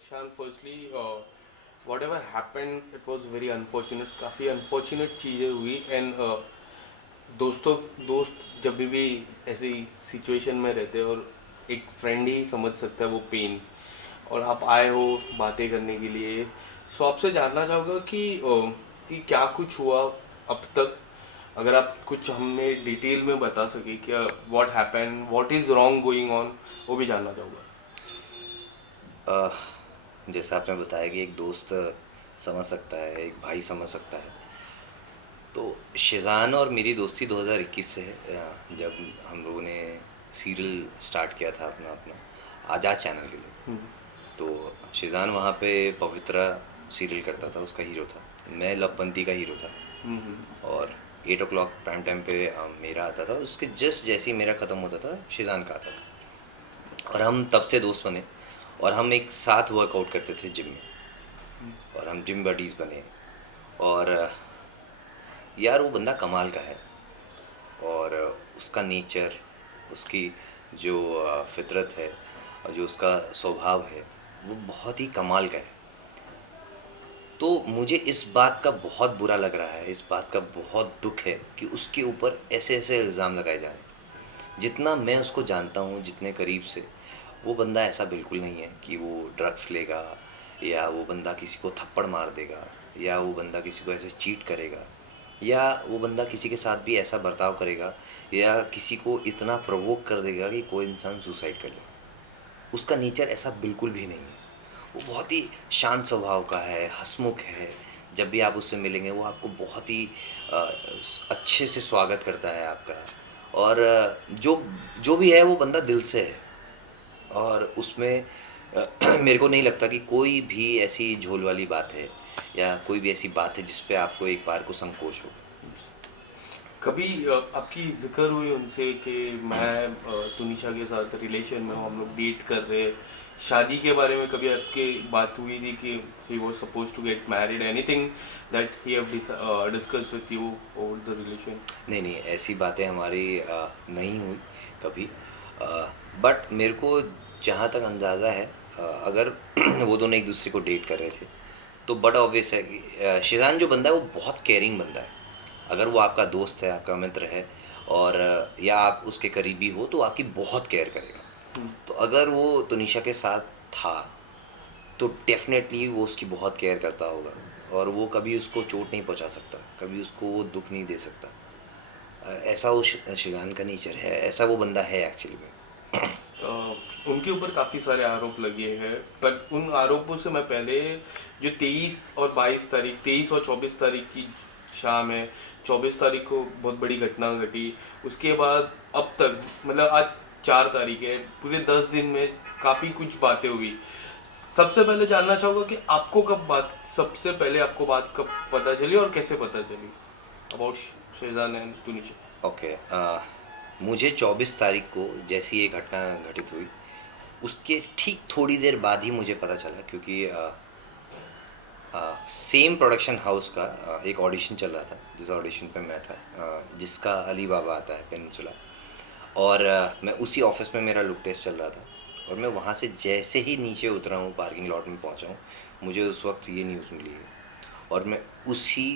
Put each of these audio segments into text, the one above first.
Shan, firstly, whatever happened, it was very unfortunate. काफ़ी unfortunate चीज़ें हुई and दोस्तों दोस्त जब भी ऐसी सिचुएशन में रहते हैं और एक फ्रेंड ही समझ सकता है वो पेन, और आप आए हो बातें करने के लिए। सो आपसे जानना चाहूँगा कि क्या कुछ हुआ अब तक, अगर आप कुछ हमें डिटेल में बता सके कि what happen, what is wrong going on, वो भी जानना चाहूँगा। अ, जैसा आपने बताया कि एक दोस्त समझ सकता है, एक भाई समझ सकता है। तो शिज़ान और मेरी दोस्ती 2021 से है, जब हम लोगों ने सीरियल स्टार्ट किया था अपना अपना आज़ाद चैनल के लिए। तो शिज़ान वहाँ पे पवित्रा सीरियल करता था, उसका हीरो था। मैं लवपंती का हीरो था। और 8 o'clock प्राइम टाइम पे मेरा आता था, उसके जस्ट जैसे ही मेरा ख़त्म होता था शिज़ान का आता था। और हम तब से दोस्त बने और हम एक साथ वर्कआउट करते थे जिम में, और हम जिम बडीज़ बने। और यार वो बंदा कमाल का है। और उसका नेचर, उसकी जो फितरत है और जो उसका स्वभाव है, वो बहुत ही कमाल का है। तो मुझे इस बात का बहुत बुरा लग रहा है, इस बात का बहुत दुख है कि उसके ऊपर ऐसे ऐसे इल्ज़ाम लगाए जा रहे हैं। जितना मैं उसको जानता हूँ, जितने करीब से, वो बंदा ऐसा बिल्कुल नहीं है कि वो ड्रग्स लेगा, या वो बंदा किसी को थप्पड़ मार देगा, या वो बंदा किसी को ऐसे चीट करेगा, या वो बंदा किसी के साथ भी ऐसा बर्ताव करेगा, या किसी को इतना प्रवोक कर देगा कि कोई इंसान सुसाइड कर ले। उसका नेचर ऐसा बिल्कुल भी नहीं है। वो बहुत ही शांत स्वभाव का है, हंसमुख है। जब भी आप उससे मिलेंगे वो आपको बहुत ही अ, अच्छे से स्वागत करता है आपका। और जो जो भी है वो बंदा दिल से है। और उसमें मेरे को नहीं लगता कि कोई भी ऐसी झोल वाली बात है, या कोई भी ऐसी बात है जिस पे आपको एक बार को संकोच हो। कभी आपकी जिक्र हुई उनसे कि मैं तुनिशा के साथ रिलेशन में हूँ, हम लोग डेट कर रहे हैं, शादी के बारे में कभी आपकी बात हुई थी कि he was suppose to get married, anything that he have discuss with you over the relation? नहीं नहीं, ऐसी बातें हमारी नहीं हुई कभी। बट मेरे को जहाँ तक अंदाज़ा है, अगर वो दोनों एक दूसरे को डेट कर रहे थे, तो बड़ा ऑब्वियस है कि शिजान जो बंदा है वो बहुत केयरिंग बंदा है। अगर वो आपका दोस्त है, आपका मित्र है, और या आप उसके करीबी हो, तो आपकी बहुत केयर करेगा। तो अगर वो तनिषा के साथ था, तो डेफिनेटली वो उसकी बहुत केयर करता होगा। और वो कभी उसको चोट नहीं पहुंचा सकता, कभी उसको वो दुख नहीं दे सकता। ऐसा वो शिजान का नेचर है, ऐसा वो बंदा है एक्चुअली में। उनके ऊपर काफ़ी सारे आरोप लगे हैं, पर उन आरोपों से मैं पहले, जो 23 और 22 तारीख, 23 और 24 तारीख की शाम है, 24 तारीख को बहुत बड़ी घटना घटी, उसके बाद अब तक, मतलब आज 4 तारीख है, पूरे 10 दिन में काफ़ी कुछ बातें हुई। सबसे पहले जानना चाहूँगा कि आपको कब बात, सबसे पहले आपको बात कब पता चली और कैसे पता चली about Schezwan and Tunisha? Okay. मुझे 24 तारीख को जैसी ये घटना घटित हुई, उसके ठीक थोड़ी देर बाद ही मुझे पता चला, क्योंकि सेम प्रोडक्शन हाउस का एक ऑडिशन चल रहा था, जिस ऑडिशन पे मैं था, जिसका अली बाबा आता है पेनिनसुला। और मैं उसी ऑफिस में, मेरा लुक टेस्ट चल रहा था। और मैं वहाँ से जैसे ही नीचे उतरा हूँ, पार्किंग लॉट में पहुँचा हूँ, मुझे उस वक्त ये न्यूज़ मिली है। और मैं उसी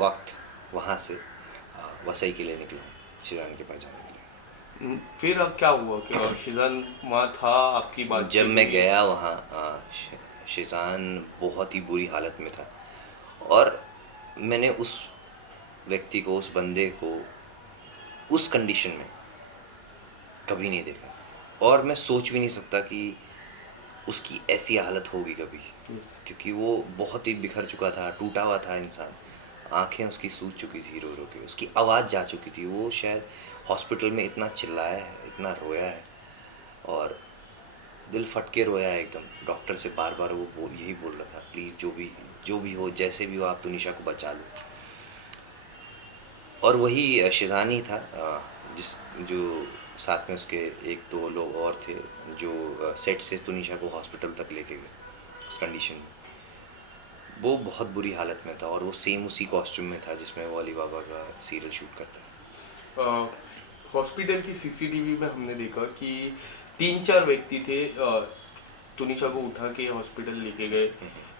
वक्त वहाँ से वसई के लिए निकला, शिजान के पास जाने के फिर अब क्या हुआ कि शिजन वहाँ था, आपकी लिए। जब बातचीत मैं हुई? गया वहाँ, शिजान बहुत ही बुरी हालत में था। और मैंने उस व्यक्ति को, उस बंदे को उस कंडीशन में कभी नहीं देखा। और मैं सोच भी नहीं सकता कि उसकी ऐसी हालत होगी कभी। यस। क्योंकि वो बहुत ही बिखर चुका था, टूटा हुआ था इंसान। आंखें उसकी सूज चुकी थी रो रो के, उसकी आवाज़ जा चुकी थी। वो शायद हॉस्पिटल में इतना चिल्लाया है, इतना रोया है, और दिल फट के रोया है एकदम। डॉक्टर से बार बार वो यही बोल रहा था, प्लीज़ जो भी हो, जैसे भी हो, आप तुनिशा को बचा लो। और वही शिजानी था, जिस जो साथ में उसके एक दो लोग और थे, जो सेट से तुनिशा को हॉस्पिटल तक लेके गए उस कंडीशन में। वो बहुत बुरी हालत में था, और वो सेम उसी कॉस्ट्यूम में था जिसमें वो अली बाबा का सीरियल शूट करता है। हॉस्पिटल की सीसीटीवी में हमने देखा कि 3 4 व्यक्ति थे, तुनिशा को उठा के हॉस्पिटल लेके गए,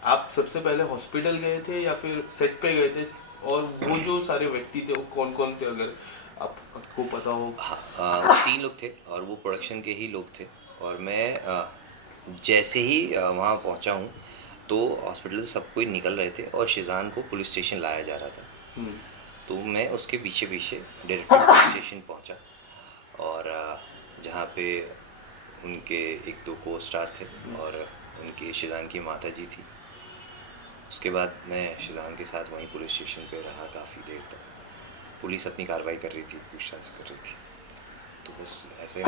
आप सबसे पहले हॉस्पिटल गए थे या फिर सेट पे गए थे? और वो जो सारे व्यक्ति थे वो कौन कौन थे, अगर आपको पता हो? हाँ, 3 लोग थे और वो प्रोडक्शन के ही लोग थे। और मैं जैसे ही वहाँ पहुँचा हूँ तो हॉस्पिटल से सब कोई निकल रहे थे और शिज़ान को पुलिस स्टेशन लाया जा रहा था। हम्म। तो मैं उसके पीछे पीछे डायरेक्टली पुलिस स्टेशन पहुँचा और जहाँ पे उनके एक दो को स्टार थे और उनकी शिज़ान की माता जी थी। उसके बाद मैं शिज़ान के साथ वहीं पुलिस स्टेशन पे रहा काफ़ी देर तक। पुलिस अपनी कार्रवाई कर रही थी, पूछताछ कर रही थी। तो बस ऐसे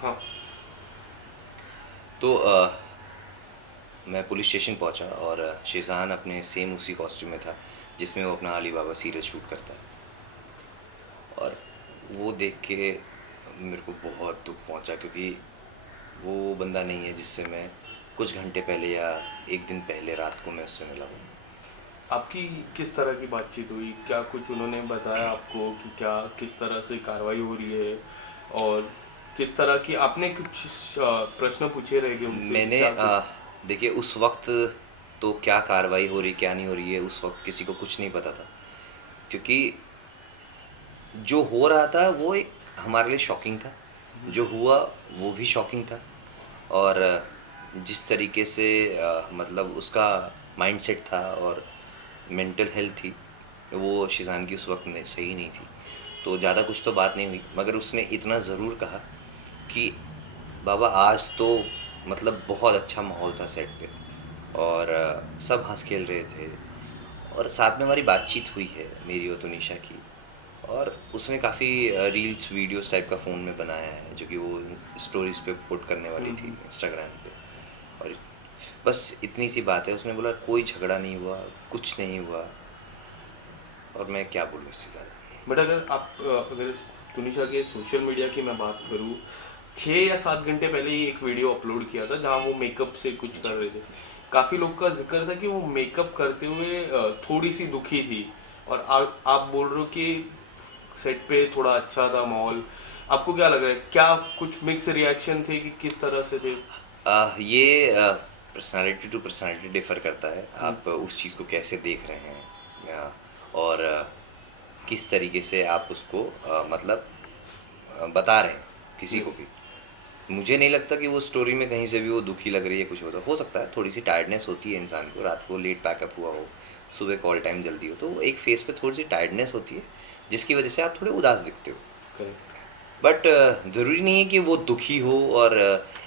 हाँ। तो मैं पुलिस स्टेशन पहुंचा और शिज़ान अपने सेम उसी कॉस्ट्यूम में था जिसमें वो अपना अली बाबा सीरियल शूट करता है। और वो देख के मेरे को बहुत दुख पहुंचा क्योंकि वो बंदा नहीं है जिससे मैं कुछ घंटे पहले या एक दिन पहले रात को मैं उससे मिला हूँ। आपकी किस तरह की बातचीत हुई? क्या कुछ उन्होंने बताया आपको कि क्या किस तरह से कार्रवाई हो रही है, और किस तरह की आपने कुछ प्रश्न पूछे रहेंगे उनसे कि मैंने क्या कुछ? देखिए उस वक्त तो क्या कार्रवाई हो रही क्या नहीं हो रही है उस वक्त किसी को कुछ नहीं पता था, क्योंकि जो हो रहा था वो एक हमारे लिए शॉकिंग था, जो हुआ वो भी शॉकिंग था। और जिस तरीके से मतलब उसका माइंडसेट था और मेंटल हेल्थ थी वो शिज़ान की उस वक्त सही नहीं थी। तो ज़्यादा कुछ तो बात नहीं हुई, मगर उसने इतना ज़रूर कहा कि बाबा आज तो मतलब बहुत अच्छा माहौल था सेट पे और सब हंस खेल रहे थे और साथ में हमारी बातचीत हुई है मेरी और तुनिशा की। और उसने काफ़ी रील्स वीडियोस टाइप का फ़ोन में बनाया है जो कि वो स्टोरीज पे पुट करने वाली थी इंस्टाग्राम पे। और बस इतनी सी बात है, उसने बोला कोई झगड़ा नहीं हुआ, कुछ नहीं हुआ। और मैं क्या बोलूँ इससे ज़्यादा। बट अगर आप अगर तुनिशा के सोशल मीडिया की मैं बात करूँ, 6 या 7 घंटे पहले ही एक वीडियो अपलोड किया था जहाँ वो मेकअप से कुछ कर रहे थे। काफ़ी लोग का जिक्र था कि वो मेकअप करते हुए थोड़ी सी दुखी थी, और आप बोल रहे हो कि सेट पे थोड़ा अच्छा था माहौल। आपको क्या लग रहा है, क्या कुछ मिक्स रिएक्शन थे कि किस तरह से थे? ये पर्सनालिटी टू पर्सनालिटी डिफ़र करता है, आप उस चीज़ को कैसे देख रहे हैं और किस तरीके से आप उसको मतलब बता रहे हैं किसी को यस। भी। मुझे नहीं लगता कि वो स्टोरी में कहीं से भी वो दुखी लग रही है, कुछ हो सकता है थोड़ी सी टायर्डनेस होती है इंसान को, रात को लेट पैकअप हुआ हो, सुबह कॉल टाइम जल्दी हो, तो एक फेस पे थोड़ी सी टायर्डनेस होती है जिसकी वजह से आप थोड़े उदास दिखते हो। करेक्ट। बट ज़रूरी नहीं है कि वो दुखी हो और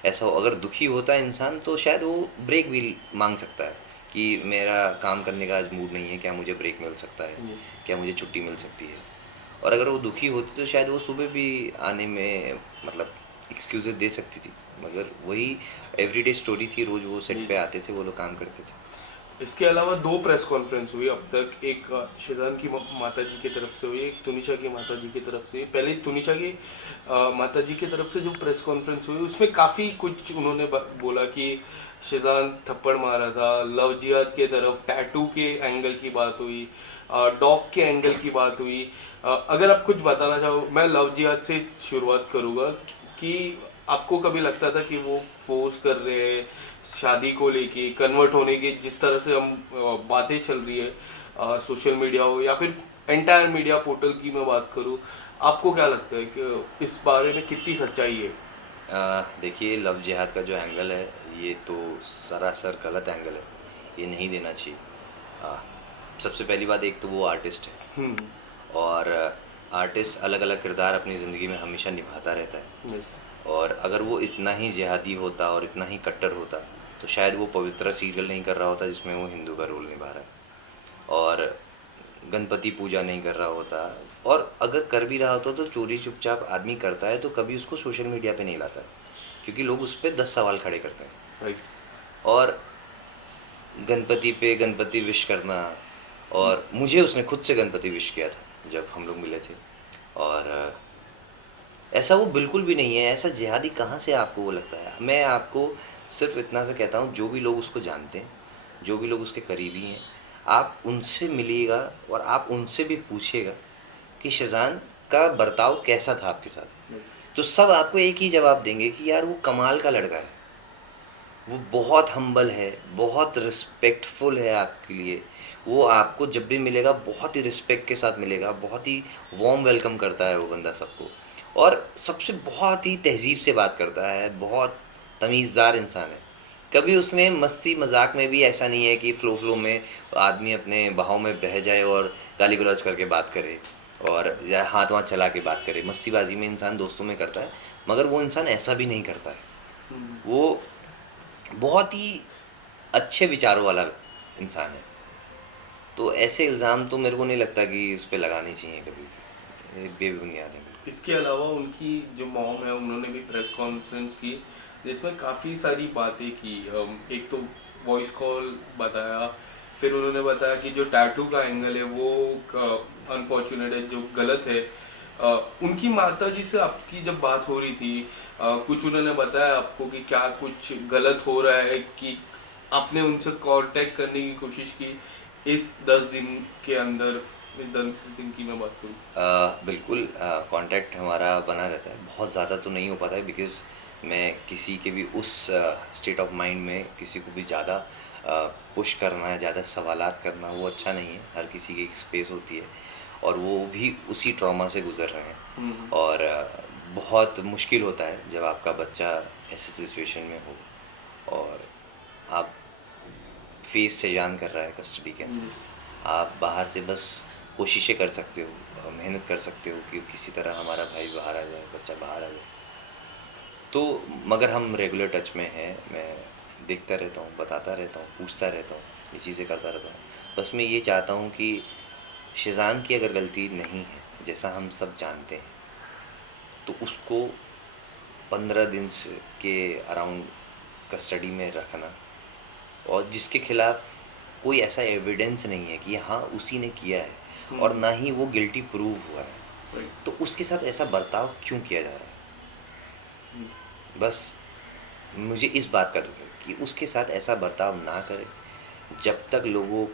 ऐसा हो। अगर दुखी होता है इंसान तो शायद वो ब्रेक भी मांग सकता है कि मेरा काम करने का आज मूड नहीं है, क्या मुझे ब्रेक मिल सकता है, यस। क्या मुझे छुट्टी मिल सकती है। और अगर वो दुखी होती तो शायद वो सुबह भी आने में मतलब एक्सक्यूज़ेस दे सकती थी, मगर वही एवरीडे स्टोरी थी, रोज़ वो सेट पे यस। आते थे, वो लोग काम करते थे। इसके अलावा 2 प्रेस कॉन्फ्रेंस हुई अब तक, एक शिजान की माता जी की तरफ से हुई, एक तुनिशा की माता जी की तरफ से। पहले तुनिशा की माता जी की तरफ से जो प्रेस कॉन्फ्रेंस हुई उसमें काफ़ी कुछ उन्होंने बोला कि शिजान थप्पड़ मारा था, लव जिहाद के तरफ टैटू के एंगल की बात हुई, डॉग के एंगल की बात हुई। अगर आप कुछ बताना चाहो, मैं लव जिहाद से शुरुआत करूँगा कि आपको कभी लगता था कि वो फोर्स कर रहे हैं शादी को लेके, कन्वर्ट होने की जिस तरह से हम बातें चल रही है सोशल मीडिया हो या फिर एंटायर मीडिया पोर्टल की मैं बात करूँ, आपको क्या लगता है कि इस बारे में कितनी सच्चाई है? देखिए लव जिहाद का जो एंगल है ये तो सरासर गलत एंगल है, ये नहीं देना चाहिए। आ, सबसे पहली बात, एक तो वो आर्टिस्ट है हम्म। और आर्टिस्ट अलग अलग किरदार अपनी ज़िंदगी में हमेशा निभाता रहता है। यस। और अगर वो इतना ही जिहादी होता और इतना ही कट्टर होता तो शायद वो पवित्र सीरियल नहीं कर रहा होता जिसमें वो हिंदू का रोल निभा रहा है, और गणपति पूजा नहीं कर रहा होता। और अगर कर भी रहा होता तो चोरी चुपचाप आदमी करता है तो कभी उसको सोशल मीडिया पे नहीं लाता, क्योंकि लोग उस पर 10 सवाल खड़े करते हैं। राइट। और गणपति पे गणपति विश करना, और मुझे उसने खुद से गणपति विश किया था जब हम लोग मिले थे। और ऐसा वो बिल्कुल भी नहीं है, ऐसा जिहादी कहाँ से आपको वो लगता है। मैं आपको सिर्फ इतना सा कहता हूँ, जो भी लोग उसको जानते हैं, जो भी लोग उसके करीबी हैं, आप उनसे मिलिएगा और आप उनसे भी पूछिएगा कि शेज़ान का बर्ताव कैसा था आपके साथ, तो सब आपको एक ही जवाब देंगे कि यार वो कमाल का लड़का है, वो बहुत हम्बल है, बहुत रिस्पेक्टफुल है आपके लिए, वो आपको जब भी मिलेगा बहुत ही रिस्पेक्ट के साथ मिलेगा, बहुत ही वार्म वेलकम करता है वो बंदा सबको, और सबसे बहुत ही तहज़ीब से बात करता है, बहुत तमीज़दार इंसान है। कभी उसने मस्ती मजाक में भी ऐसा नहीं है कि फ़्लो में आदमी अपने बहाव में बह जाए और गाली गलौज करके बात करे और या हाथ वाथ चला के बात करे। मस्तीबाजी में इंसान दोस्तों में करता है, मगर वो इंसान ऐसा भी नहीं करता है। वो बहुत ही अच्छे विचारों वाला इंसान है। तो ऐसे इल्ज़ाम तो मेरे को नहीं लगता कि इस पे लगाने चाहिए कभी भी, ये बेबुनियाद है बिल्कुल। इसके अलावा उनकी जो मॉम है उन्होंने भी प्रेस कॉन्फ्रेंस की जिसमें काफ़ी सारी बातें की। एक तो वॉइस कॉल बताया, फिर उन्होंने बताया कि जो टैटू का एंगल है वो अनफॉर्चुनेट है, जो गलत है। उनकी माता जी से आपकी जब बात हो रही थी, कुछ उन्होंने बताया आपको कि क्या कुछ गलत हो रहा है, कि आपने उनसे कांटेक्ट करने की कोशिश की इस 10 दिन के अंदर? इस 10 दिन की मैं बात करूँ। बिल्कुल कांटेक्ट हमारा बना रहता है, बहुत ज़्यादा तो नहीं हो पाता है बिकॉज़ मैं किसी के भी उस स्टेट ऑफ माइंड में किसी को भी ज़्यादा पुश करना, ज़्यादा सवालात करना वो अच्छा नहीं है। हर किसी की एक स्पेस होती है और वो भी उसी ट्रॉमा से गुज़र रहे हैं, और बहुत मुश्किल होता है जब आपका बच्चा ऐसे सिचुएशन में हो और आप फेस से जान कर रहा है कस्टडी के अंदर। आप बाहर से बस कोशिशें कर सकते हो, मेहनत कर सकते हो कि किसी तरह हमारा भाई बाहर आ जाए, बच्चा बाहर आ जाए। तो मगर हम रेगुलर टच में हैं, मैं देखता रहता हूँ, बताता रहता हूँ, पूछता रहता हूँ, ये चीज़ें करता रहता हूँ। बस मैं ये चाहता हूँ कि शेज़ान की अगर गलती नहीं है, जैसा हम सब जानते हैं, तो उसको 15 दिन से के अराउंड कस्टडी में रखना, और जिसके खिलाफ कोई ऐसा एविडेंस नहीं है कि हाँ उसी ने किया है और ना ही वो गिल्टी प्रूव हुआ है, तो उसके साथ ऐसा बर्ताव क्यों किया जा रहा है। बस मुझे इस बात का दुख है कि उसके साथ ऐसा बर्ताव ना करें। जब तक लोगों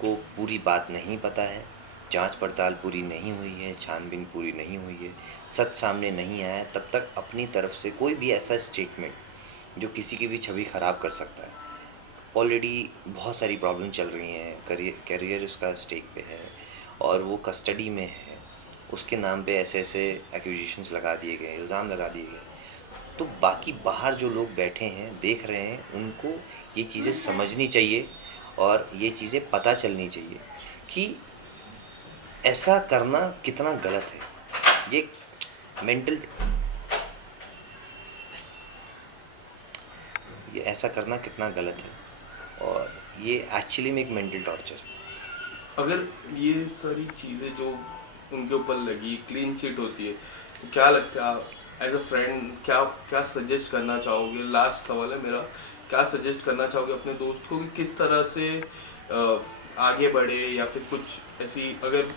को पूरी बात नहीं पता है, जांच पड़ताल पूरी नहीं हुई है, छानबीन पूरी नहीं हुई है, सच सामने नहीं आया है, तब तक अपनी तरफ से कोई भी ऐसा स्टेटमेंट जो किसी की भी छवि ख़राब कर सकता है। ऑलरेडी बहुत सारी प्रॉब्लम चल रही हैं, करियर उसका स्टेक पे है और वो कस्टडी में है, उसके नाम पे ऐसे ऐसे एक्यूजेशंस लगा दिए गए, इल्ज़ाम लगा दिए गए। तो बाकी बाहर जो लोग बैठे हैं, देख रहे हैं, उनको ये चीज़ें समझनी चाहिए और ये चीज़ें पता चलनी चाहिए कि ऐसा करना कितना गलत है। ये मेंटल ये ऐसा करना कितना गलत है और ये एक्चुअली में एक मेंटल टॉर्चर है। अगर ये सारी चीज़ें जो उनके ऊपर लगी क्लीन चिट होती है, तो क्या लगता है एज अ फ्रेंड, क्या क्या सजेस्ट करना चाहोगे? लास्ट सवाल है मेरा, क्या सजेस्ट करना चाहोगे अपने दोस्त को कि किस तरह से आगे बढ़े, या फिर कुछ ऐसी अगर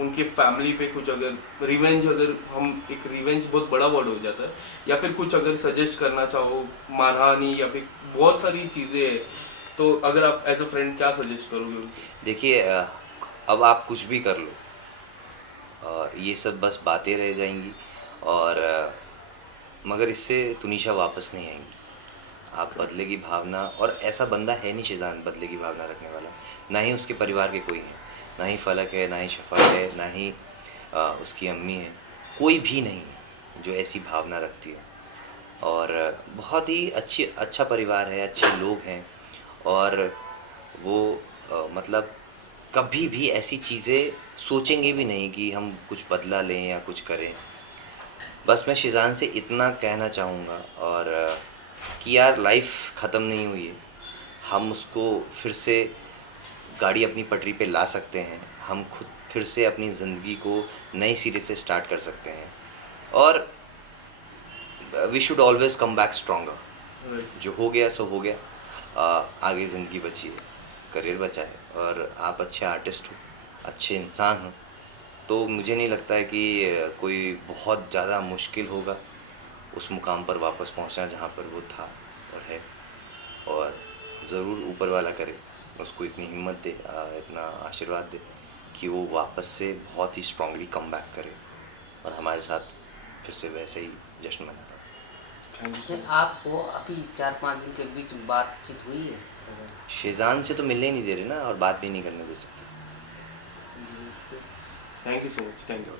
उनके फैमिली पे कुछ अगर रिवेंज, अगर हम एक रिवेंज बहुत बड़ा वर्ड हो जाता है, या फिर कुछ अगर सजेस्ट करना चाहो, मानहानि या फिर बहुत सारी चीज़ें हैं, तो अगर आप एज अ फ्रेंड क्या सजेस्ट करोगे उनको? देखिए अब आप कुछ भी कर लो और ये सब बस बातें रह जाएंगी, और मगर इससे तुनिशा वापस नहीं आएंगी। आप बदले की भावना, और ऐसा बंदा है नहीं शेज़ान बदले की भावना रखने वाला, ना ही उसके परिवार के कोई हैं, ना ही फलक है, ना ही शफा है, ना ही उसकी अम्मी है, कोई भी नहीं है जो ऐसी भावना रखती है। और बहुत ही अच्छा परिवार है, अच्छे लोग हैं, और वो मतलब कभी भी ऐसी चीज़ें सोचेंगे भी नहीं कि हम कुछ बदला लें या कुछ करें। बस मैं शिज़ान से इतना कहना चाहूँगा, और कि यार लाइफ ख़त्म नहीं हुई है, हम उसको फिर से गाड़ी अपनी पटरी पे ला सकते हैं, हम खुद फिर से अपनी ज़िंदगी को नए सिरे से स्टार्ट कर सकते हैं, और we should always come back stronger. जो हो गया सो हो गया, आगे ज़िंदगी बची है, करियर बचा है, और आप अच्छे आर्टिस्ट हो, अच्छे इंसान हो, तो मुझे नहीं लगता है कि कोई बहुत ज़्यादा मुश्किल होगा उस मुकाम पर वापस पहुंचना जहां पर वो था और है। और ज़रूर ऊपर वाला करे, उसको इतनी हिम्मत दे, इतना आशीर्वाद दे कि वो वापस से बहुत ही स्ट्रांगली कम बैक करे और हमारे साथ फिर से वैसे ही जश्न मना पाए। थैंक यू सो नहीं, मच। आपको अभी 4-5 दिन के बीच बातचीत हुई है? शेजान से तो मिलने ही नहीं दे रहे ना, और बात भी नहीं करने दे सकते। Thank you so much, thank you.